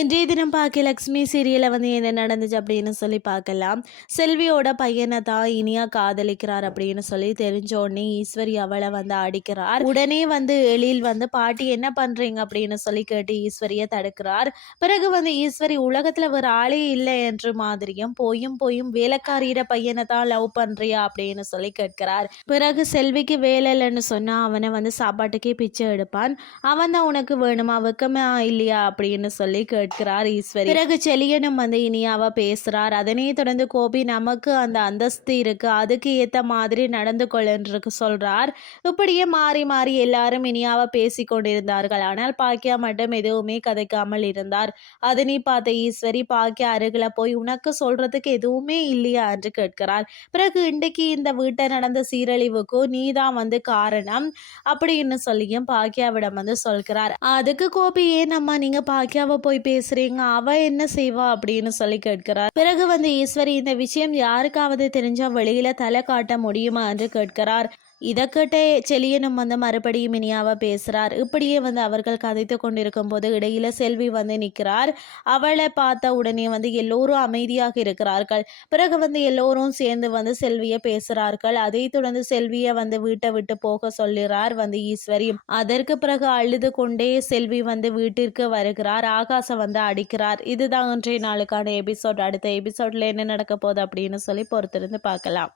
இன்றைய தினம் பார்க்க லக்ஷ்மி சீரியலில் வந்து என்ன நடந்துச்சு அப்படின்னு சொல்லி பார்க்கலாம். செல்வியோட பையனை தான் இனியா காதலிக்கிறார் அப்படின்னு சொல்லி தெரிஞ்ச உடனே ஈஸ்வரி அவளை வந்து அடிக்கிறார். உடனே வந்து எழில் வந்து பாட்டி என்ன பண்றீங்க? அப்படின்னு சொல்லி கேட்டு ஈஸ்வரியை தடுக்கிறார். பிறகு வந்து ஈஸ்வரி உலகத்துல ஒரு ஆளே இல்லை என்று மாதிரியும் போயும் போயும் வேலைக்காரியிட பையனை தான் லவ் பண்றியா? அப்படின்னு சொல்லி கேட்கிறார். பிறகு செல்விக்கு வேலை இல்லைன்னு சொன்னா அவனை வந்து சாப்பாட்டுக்கே பிச்சை எடுப்பான். அவன் தான் உனக்கு வேணுமா? வெக்கமா? இல்லையா? அப்படின்னு சொல்லி கேட்கிறார் ஈஸ்வரி. பிறகு செலியனும் வந்து இனியாவா பேசுறார். அதனை தொடர்ந்து கோபி நமக்கு அந்த அந்தஸ்து இருக்கு. அதுக்கு ஏத்த மாதிரி நடந்து கொள்ளன்று சொல்றார். இப்படியே மாறி மாறி எல்லாரும் இனியாவா பேசி கொண்டிருந்தார்கள். ஆனால் பாக்கியா மட்டும் எதுவுமே கதைக்காமல் இருந்தார். அதனை பார்த்த ஈஸ்வரி பாக்கியா அருகில போய் உனக்கு சொல்றதுக்கு எதுவுமே இல்லையா என்று கேட்கிறார். பிறகு இன்றைக்கு இந்த வீட்டை நடந்த சீரழிவுக்கு நீதான் வந்து காரணம் அப்படின்னு சொல்லியும் பாக்கியாவிடம் வந்து சொல்கிறார். அதுக்கு கோபி ஏன் அம்மா நீங்க பாக்கியாவை போய் பேசுறீங்க. அவ என்ன செய்வா அப்படின்னு சொல்லி கேட்கிறார். பிறகு வந்து ஈஸ்வரி இந்த விஷயம் யாருக்காவது தெரிஞ்சா வெளியில தலை காட்ட முடியுமா என்று கேட்கிறார். இதை கேட்டே செலியனும் வந்து மறுபடியும் இனியாவை பேசுகிறார் இப்படியே வந்து அவர்கள் கதைத்து கொண்டிருக்கும் போது இடையில செல்வி வந்து நிற்கிறார் அவளை பார்த்த உடனே வந்து எல்லோரும் அமைதியாக இருக்கிறார்கள். பிறகு வந்து எல்லோரும் சேர்ந்து வந்து செல்வியை பேசுகிறார்கள் அதை தொடர்ந்து செல்வியை வந்து வீட்டை விட்டு போக சொல்லுறார் வந்து ஈஸ்வரி. அதற்கு பிறகு அழுது கொண்டே செல்வி வந்து வீட்டிற்கு வருகிறார். ஆகாசம் வந்து அடிக்கிறார். இதுதான் இன்றைய நாளுக்கான எபிசோட். அடுத்த எபிசோட்ல என்ன நடக்க போகுது அப்படின்னு சொல்லி பொறுத்திருந்து பார்க்கலாம்.